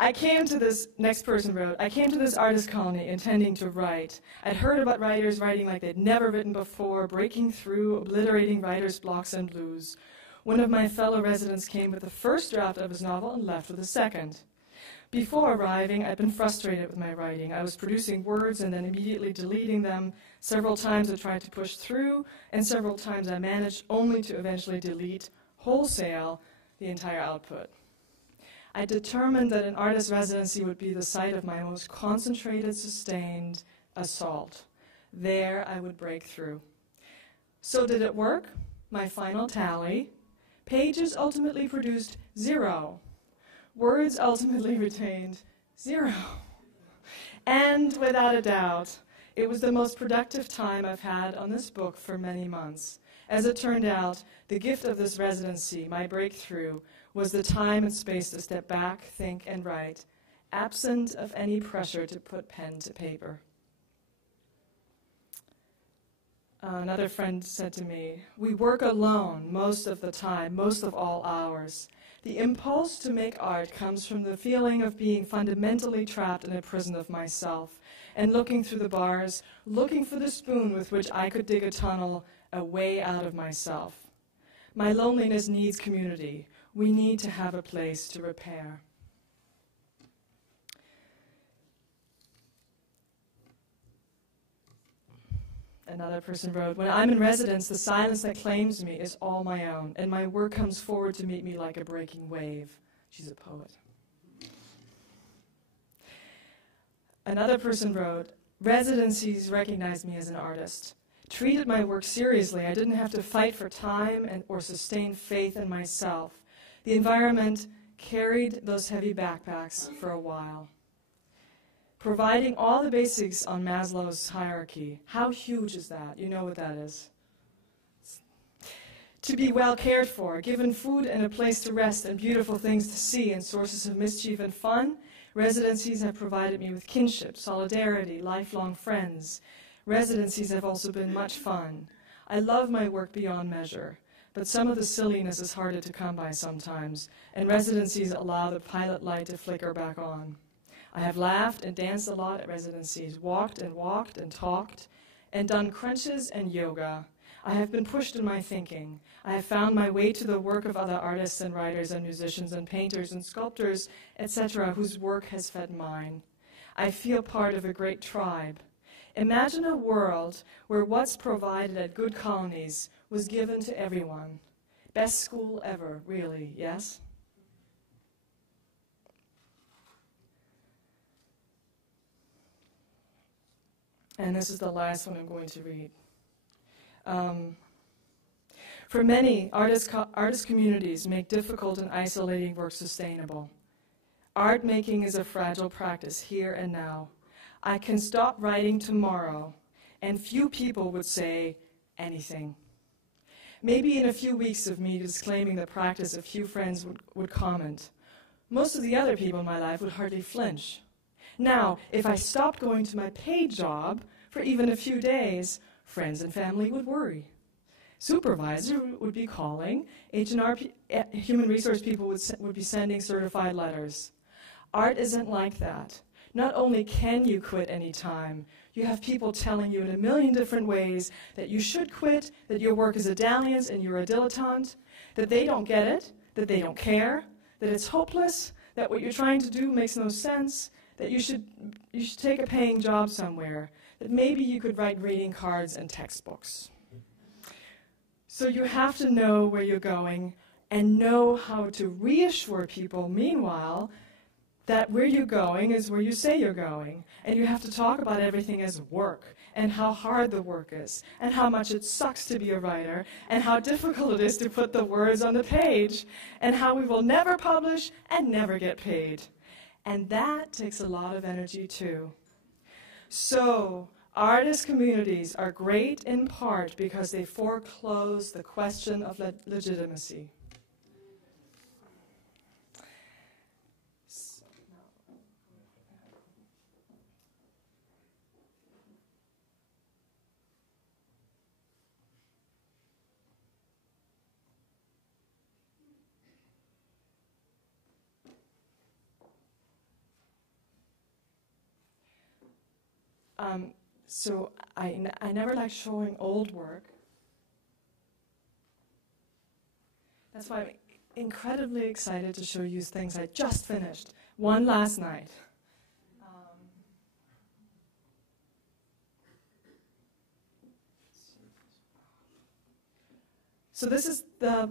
Next person wrote, I came to this artist colony intending to write. I'd heard about writers writing like they'd never written before, breaking through, obliterating writer's blocks and blues. One of my fellow residents came with the first draft of his novel and left with the second. Before arriving, I'd been frustrated with my writing. I was producing words and then immediately deleting them. Several times I tried to push through, and several times I managed only to eventually delete wholesale the entire output. I determined that an artist residency would be the site of my most concentrated, sustained assault. There I would break through. So did it work? My final tally. Pages ultimately produced 0. Words ultimately retained 0. And without a doubt, it was the most productive time I've had on this book for many months. As it turned out, the gift of this residency, my breakthrough, was the time and space to step back, think, and write, absent of any pressure to put pen to paper. Another friend said to me, we work alone most of the time, most of all hours. The impulse to make art comes from the feeling of being fundamentally trapped in a prison of myself and looking through the bars, looking for the spoon with which I could dig a tunnel a way out of myself. My loneliness needs community. We need to have a place to repair. Another person wrote, when I'm in residence, the silence that claims me is all my own, and my work comes forward to meet me like a breaking wave. She's a poet. Another person wrote, residencies recognized me as an artist. Treated my work seriously. I didn't have to fight for time or sustain faith in myself. The environment carried those heavy backpacks for a while. Providing all the basics on Maslow's hierarchy. How huge is that? You know what that is. To be well cared for, given food and a place to rest and beautiful things to see and sources of mischief and fun, residencies have provided me with kinship, solidarity, lifelong friends. Residencies have also been much fun. I love my work beyond measure, but some of the silliness is harder to come by sometimes, and residencies allow the pilot light to flicker back on. I have laughed and danced a lot at residencies, walked and talked, and done crunches and yoga. I have been pushed in my thinking. I have found my way to the work of other artists and writers and musicians and painters and sculptors, etc., whose work has fed mine. I feel part of a great tribe. Imagine a world where what's provided at good colonies was given to everyone. Best school ever, really, yes? And this is the last one I'm going to read. For many, artist communities make difficult and isolating work sustainable. Art making is a fragile practice here and now. I can stop writing tomorrow, and few people would say anything. Maybe in a few weeks of me disclaiming the practice, a few friends would comment. Most of the other people in my life would hardly flinch. Now, if I stopped going to my paid job for even a few days, friends and family would worry. Supervisor would be calling. H&R, human resource people would be sending certified letters. Art isn't like that. Not only can you quit any time, you have people telling you in a million different ways that you should quit, that your work is a dalliance and you're a dilettante, that they don't get it, that they don't care, that it's hopeless, that what you're trying to do makes no sense, that you should take a paying job somewhere, that maybe you could write greeting cards and textbooks. So you have to know where you're going and know how to reassure people, meanwhile, that where you're going is where you say you're going. And you have to talk about everything as work, and how hard the work is, and how much it sucks to be a writer, and how difficult it is to put the words on the page, and how we will never publish and never get paid. And that takes a lot of energy too. So, artist communities are great in part because they foreclose the question of legitimacy. So I never like showing old work. That's why I'm incredibly excited to show you things I just finished. One last night. So this is the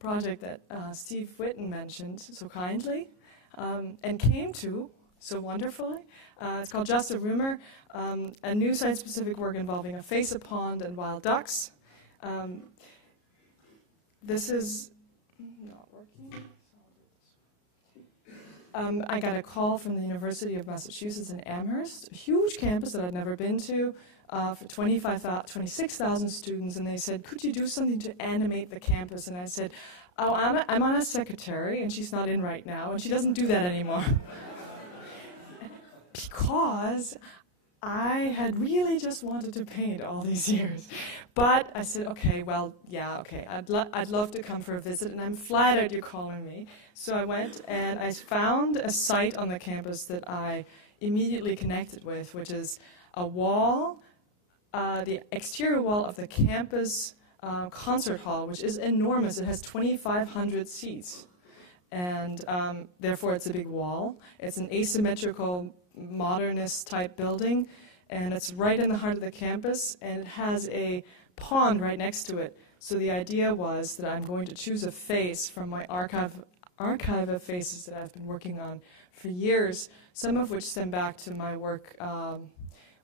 project that Steve Whitten mentioned so kindly and came to so wonderfully. It's called Just a Rumor, a new site-specific work involving a face pond and wild ducks. This is not working. I got a call from the University of Massachusetts in Amherst, a huge campus that I'd never been to, for 26,000 students, and they said, could you do something to animate the campus? And I said, oh, I'm on a secretary, and she's not in right now, and she doesn't do that anymore. Because I had really just wanted to paint all these years. But I said, okay, well, yeah, okay, I'd love to come for a visit, and I'm flattered you're calling me. So I went, and I found a site on the campus that I immediately connected with, which is a wall, the exterior wall of the campus concert hall, which is enormous. It has 2,500 seats, and therefore it's a big wall. It's an asymmetrical, modernist-type building, and it's right in the heart of the campus, and it has a pond right next to it. So the idea was that I'm going to choose a face from my archive of faces that I've been working on for years, some of which stem back to my work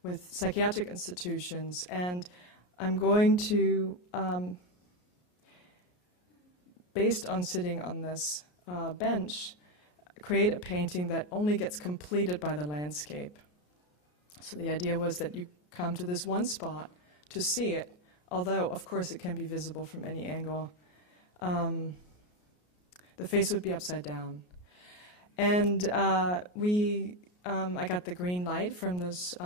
with psychiatric institutions. And I'm going to, based on sitting on this bench, create a painting that only gets completed by the landscape. So the idea was that you come to this one spot to see it, although, of course, it can be visible from any angle. The face would be upside down. And I got the green light from those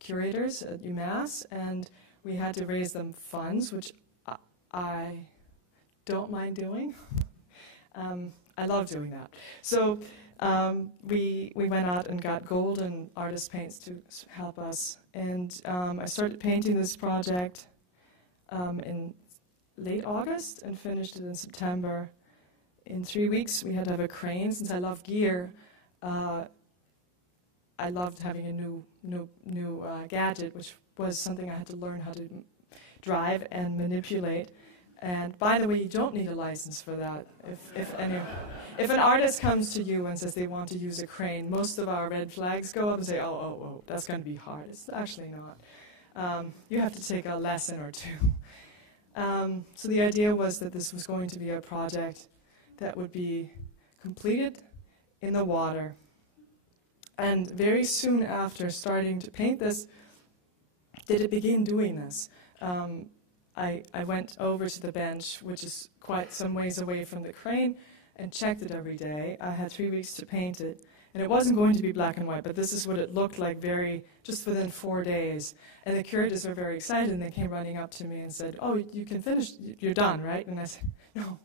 curators at UMass, and we had to raise them funds, which I don't mind doing. I love doing that. So we went out and got gold and artist paints to help us. And I started painting this project in late August and finished it in September. In 3 weeks, we had to have a crane. Since I love gear, I loved having a new gadget, which was something I had to learn how to drive and manipulate. And by the way, you don't need a license for that. If an artist comes to you and says they want to use a crane, most of our red flags go up and say, oh, that's going to be hard. It's actually not. You have to take a lesson or two. So the idea was that this was going to be a project that would be completed in the water. And very soon after starting to paint this, did it begin doing this. I went over to the bench, which is quite some ways away from the crane, and checked it every day. I had 3 weeks to paint it. And it wasn't going to be black and white, but this is what it looked like just within 4 days. And the curators were very excited, and they came running up to me and said, oh, you can finish, you're done, right? And I said, no,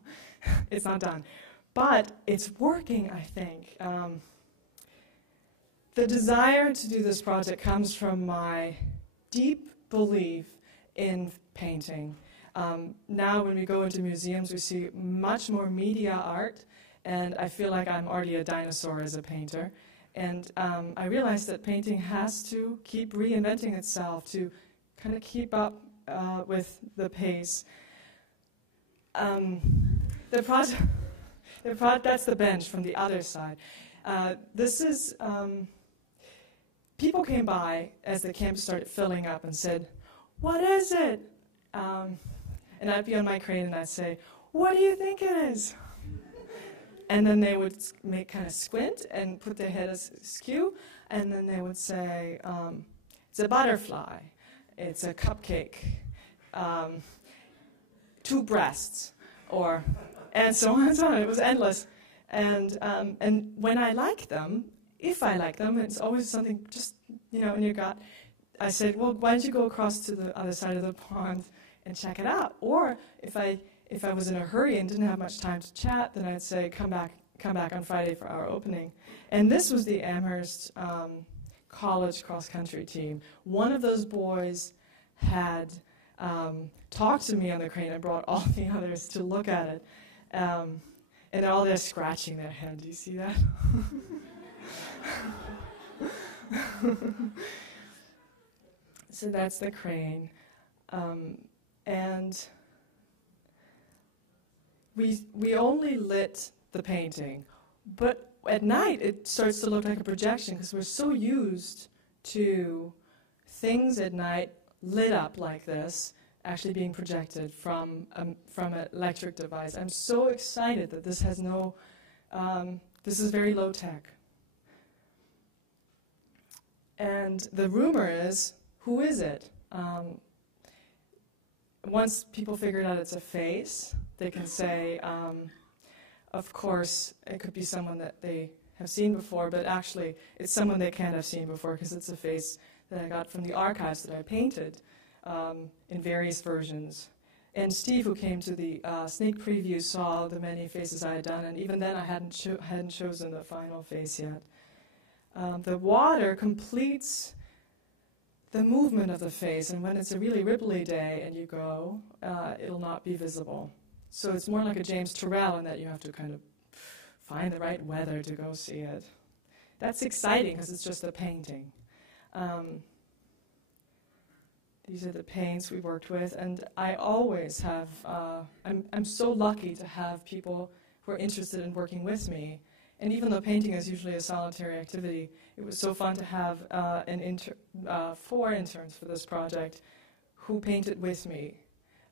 it's not done. But it's working, I think. The desire to do this project comes from my deep belief in painting. Now when we go into museums, we see much more media art, and I feel like I'm already a dinosaur as a painter. And I realized that painting has to keep reinventing itself to kind of keep up with the pace. That's the bench from the other side. This is, people came by as the camp started filling up and said, what is it? And I'd be on my crane and I'd say, what do you think it is? And then they would kind of squint and put their head askew, and then they would say, it's a butterfly, it's a cupcake, 2 breasts, and so on and so on. It was endless. And when I like them, if I like them, it's always something just, in your gut. I said, well, why don't you go across to the other side of the pond and check it out? Or if I was in a hurry and didn't have much time to chat, then I'd say, come back on Friday for our opening. And this was the Amherst college cross-country team. One of those boys had talked to me on the crane and brought all the others to look at it. And all they're scratching their head. Do you see that? So that's the crane. And we only lit the painting, but at night it starts to look like a projection because we're so used to things at night lit up like this, actually being projected from an electric device. I'm so excited that this has no, this is very low tech. And the rumor is, who is it? Once people figured out it's a face, they can say, of course, it could be someone that they have seen before, but actually it's someone they can't have seen before because it's a face that I got from the archives that I painted in various versions. And Steve, who came to the sneak preview, saw the many faces I had done, and even then I hadn't chosen the final face yet. The water completes the movement of the face, and when it's a really ripply day and you go, it'll not be visible. So it's more like a James Turrell in that you have to kind of find the right weather to go see it. That's exciting because it's just a painting. These are the paints we worked with, and I always have, I'm so lucky to have people who are interested in working with me. And even though painting is usually a solitary activity, it was so fun to have 4 interns for this project who painted with me.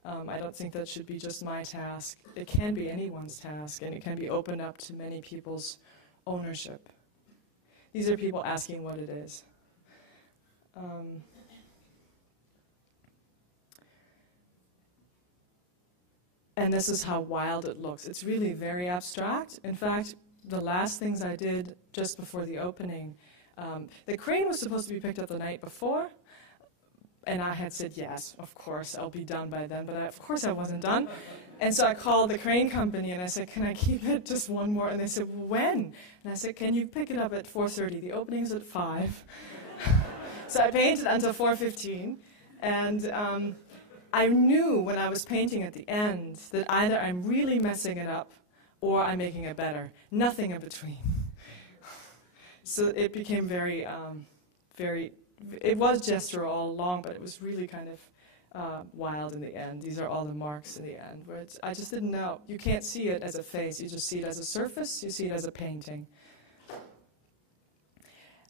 I don't think that should be just my task. It can be anyone's task, and it can be opened up to many people's ownership. These are people asking what it is. And this is how wild it looks. It's really very abstract. In fact, the last things I did just before the opening, the crane was supposed to be picked up the night before, and I had said, yes, of course, I'll be done by then, but of course I wasn't done. And so I called the crane company, and I said, can I keep it just one more? And they said, when? And I said, can you pick it up at 4:30? The opening's at 5. So I painted until 4:15, and I knew when I was painting at the end that either I'm really messing it up or I'm making it better. Nothing in between. So it became very, it was gestural all along, but it was really kind of wild in the end. These are all the marks in the end, where I just didn't know. You can't see it as a face. You just see it as a surface. You see it as a painting.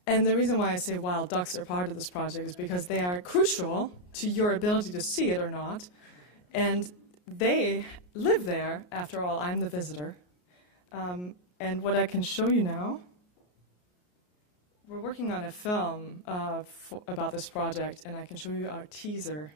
And the reason why I say wild ducks are part of this project is because they are crucial to your ability to see it or not. And they live there. After all, I'm the visitor. And what I can show you now, we're working on a film about this project, and I can show you our teaser.